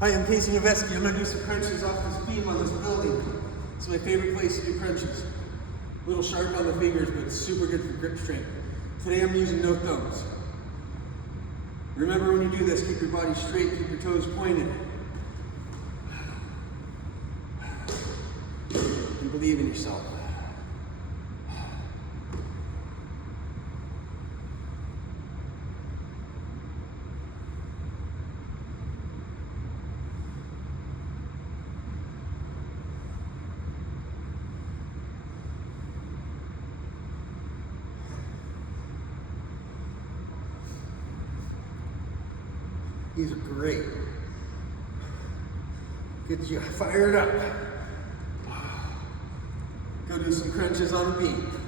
Hi, I'm Casey Noveski. I'm going to do some crunches off this beam on this building. It's my favorite place to do crunches. A little sharp on the fingers, but super good for grip strength. Today I'm using no thumbs. Remember, when you do this, keep your body straight, keep your toes pointed. And believe in yourself. These are great. Get you fired up. Go do some crunches on the beam.